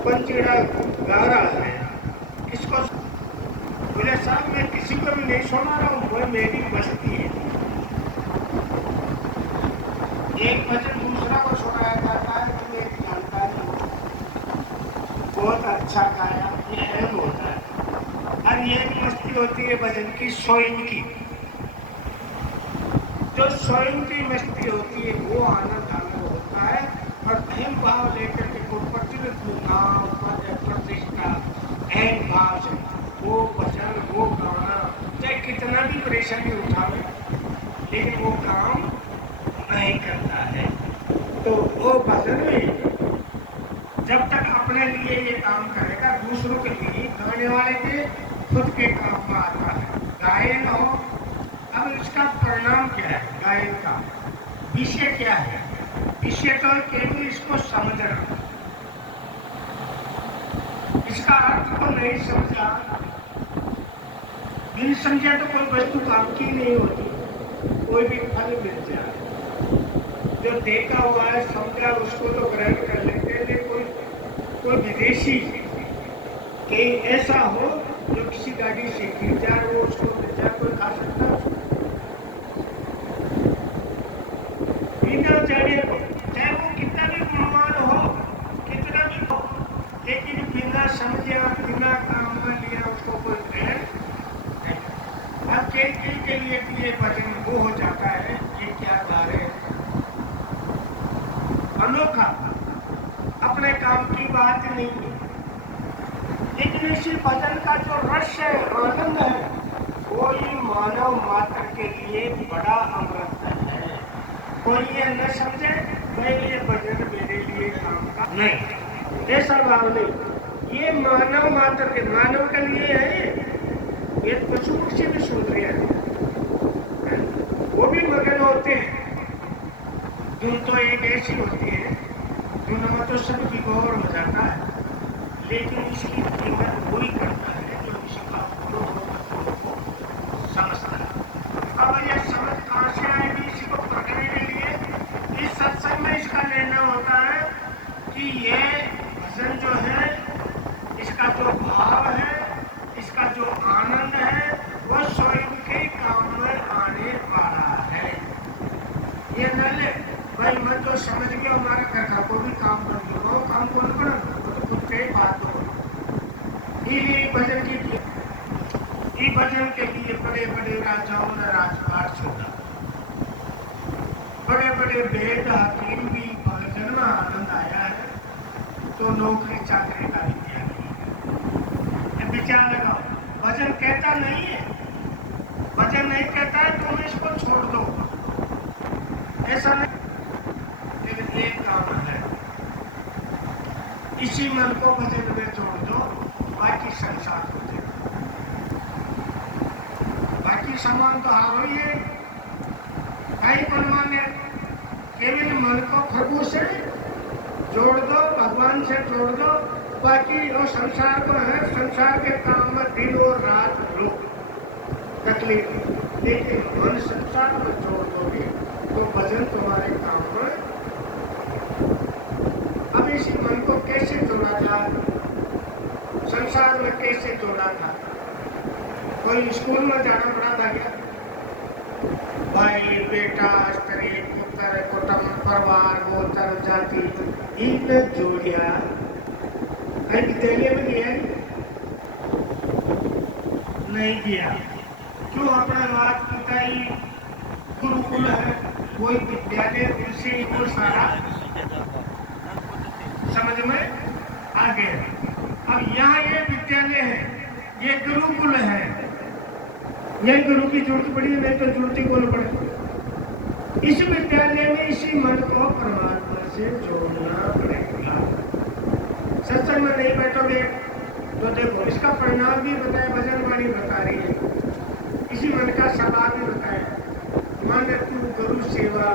पंचीड़ा गा रहा है, किसको? बोले साहब मैं किसी को भी नहीं सुना रहा हूँ, वो मेरी बस्ती है। एक भजन दूसरा को सुनाया जाता है तो मेरी जानकारी हो, बहुत अच्छा गाया, ये अहम होता है। और ये मस्ती होती है भजन की स्वयं की, जो स्वयं की मस्ती होती है वो आनंद आनंद होता है। और अहम भाव लेकर के को प्रचलित नाम प्रतिष्ठा अहम भाव से वो भजन वो गाना चाहे कितना भी परेशानी उठावे लेकिन वो काम नहीं करता है। तो वो भजन में जब तक अपने लिए ये काम करेगा, दूसरों के लिए गाने वाले के खुद के काम में आता है। गायन हो, अब इसका परिणाम क्या है? गायन का विषय क्या है? विषय तो केवल इसको समझना, इसका अर्थ को नहीं समझा, नहीं समझा तो कोई वस्तु काम की नहीं होती, कोई भी फल मिल जाए। जो देखा हुआ है समझा उसको तो ग्रहण कर लेते हैं। कोई विदेशी कहीं ऐसा हो जो किसी गाड़ी से गिर जाए, वो उसको मिल जाए, कोई खा सकता है बिना जाने को, चाहे वो कितना भी गुणवान हो, कितना भी हो, लेकिन बिना समझे और बिना काम में लिया उसको कोई ग्रहण नहीं। अब के लिए भजन वो हो जाता है, ये क्या गा रहे हैं, अनोखा, अपने काम की बात नहीं है। लेकिन इसी भजन का जो रस है, आनंद है, वो ही मानव मात्र के लिए बड़ा अमृत है। कोई ये न समझे भाई ये भजन मेरे लिए काम का नहीं, ऐसा भाव नहीं। ये मानव मात्र के, मानव के लिए है। ये पशु पक्षी भी सुन रहे हैं, वो भी मगन होते हैं। धुन तो एक ऐसी होती है, धुन में तो सब विभोर हो जाता है, लेकिन इसकी कीमत वही करता है जो इसका समझता है। अब यह समझ कहाँ से आएगी? इसी को पकड़ने के लिए इस सत्संग में इसका लेना होता है कि ये भजन जो है, इसका जो भाव है, इसका जो आनंद है, वो स्वयं के काम में आने वाला है। ये न ले भाई मैं तो समझ गया, हमारे घर का कोई भी काम कर दो, वो काम कौन करेगा? तो कुछ कई बात हो। ये भजन के लिए बड़े बड़े राजाओं ने राजपाट छोड़ा, बड़े बड़े वेद हकीम भी भजन में आनंद आया है तो नौकरी चाकरी का विद्या नहीं। विचार लगाओ, भजन कहता नहीं है, भजन नहीं कहता है तुम इसको छोड़ दो, ऐसा नहीं। लेकिन एक काम है, इसी मन को भजन में जोड़ दो, बाकी संसार हो जाए, बाकी सामान तो हारो ही है। कई परमान्य केवल मन को प्रभु से जोड़ दो, भगवान से जोड़ दो, बाकी और संसार को है, संसार के काम में दिन और रात लो तकलीफ, लेकिन मन संसार में जोड़ दोगे तो भजन तुम्हारे काम में। अब इसी मन को कैसे जोड़ा जाए? संसार में कैसे जोड़ा था? कोई स्कूल में जाना पड़ा था क्या? भाई बेटा स्त्री पुत्र कुटुंब परिवार गोत्र जाति इन जोड़िया कहीं विद्यालय में गया नहीं गया। क्यों? अपना माता पिता ही गुरुकुल है, कोई विद्यालय उनसे वो सारा समझ में आ गया। अब यहाँ ये विद्यालय है, ये गुरुकुल है, यही गुरु की जरूरत पड़ी, नहीं तो जरूरत ही कौन पड़े। इस विद्यालय में इसी मन को परमात्मा से जोड़ना पड़ेगा। सत्संग में नहीं बैठोगे तो देखो इसका परिणाम भी बताया, भजन वाणी बता रही है, इसी मन का स्वभाव भी बताया। मन तू गुरु सेवा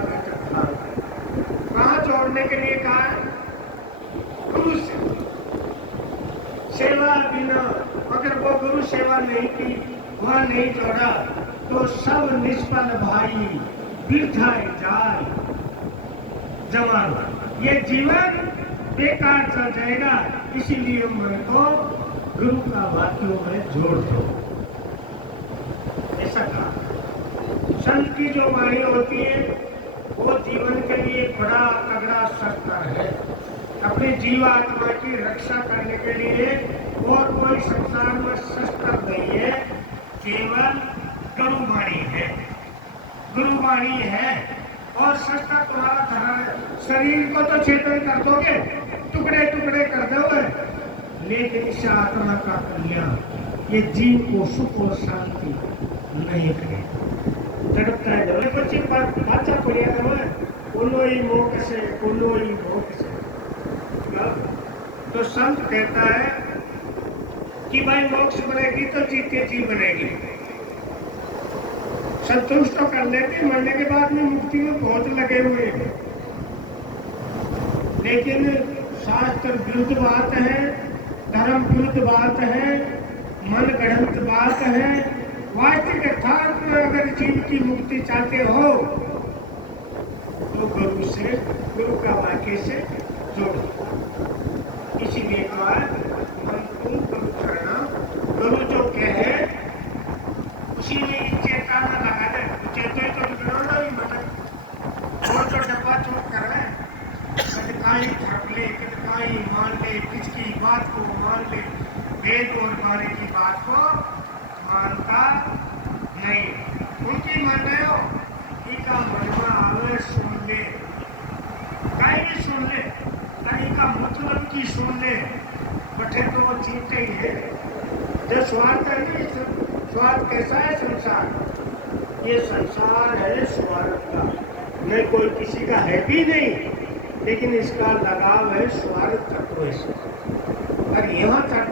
वहां जोड़ने के लिए कहा, गुरु सेवा बिना, अगर वो गुरु सेवा नहीं की, वहां नहीं जोड़ा तो सब निष्फल भाई बिरथाए जाए जवान। ये जीवन बेकार चल जाएगा। इसीलिए मन को गुरु का वाक्यों में जोड़ दो, ऐसा कहा। संत की जो वाणी होती है वो जीवन के लिए बड़ा तगड़ा शस्त्र है। अपने जीवात्मा की रक्षा करने के लिए और कोई संसार में शस्त्र नहीं है, केवल गुरुवाणी है। गुरुवाणी है और शस्त्र तुम्हारा धरा है। शरीर को तो छेदन कर दोगे, टुकड़े टुकड़े कर दोगे, लेकिन इस आत्मा का कल्याण, ये जीव को सुख और शांति नहीं करेगा। तड़पता है जब बच्चे बाचा पड़िया है, कोनो ही मोक्ष से, कोनो ही मोक्ष से। तो संत कहता है कि भाई मोक्ष बनेगी तो जीते जी बनेगी। संतुष्ट तो कर लेते, मरने के बाद में मुक्ति में बहुत लगे हुए हैं, लेकिन शास्त्र विरुद्ध बात है, धर्म विरुद्ध बात है, मन गढ़ंत बात है। वास्तविक यथार्थ में अगर जीव की मुक्ति चाहते हो तो गुरु से, गुरु का वाक्य से जोड़ो। इसीलिए कहा मन को गुरु करना, गुरु जो कहे उसी में चेता में लगा दे। चेते तो बिगड़ो ही मतलब और जो डब्बा चोट कर रहे हैं, कदकाई छाप ले, कदकाई मान ले, किसकी बात को मान ले, वेद और बारे की बात को मानता नहीं। उनकी मान रहे हो, इनका महिमा आवे सुन ले, कहीं भी सुन ले, कहीं का मतलब की सुन ले, बटे तो वो जीते ही है। जो स्वार्थ है नहीं, स्वार्थ कैसा है संसार, ये संसार है स्वार्थ का, नहीं कोई किसी का है भी नहीं, लेकिन इसका लगाव है स्वार्थ तत्व से। और यहाँ तक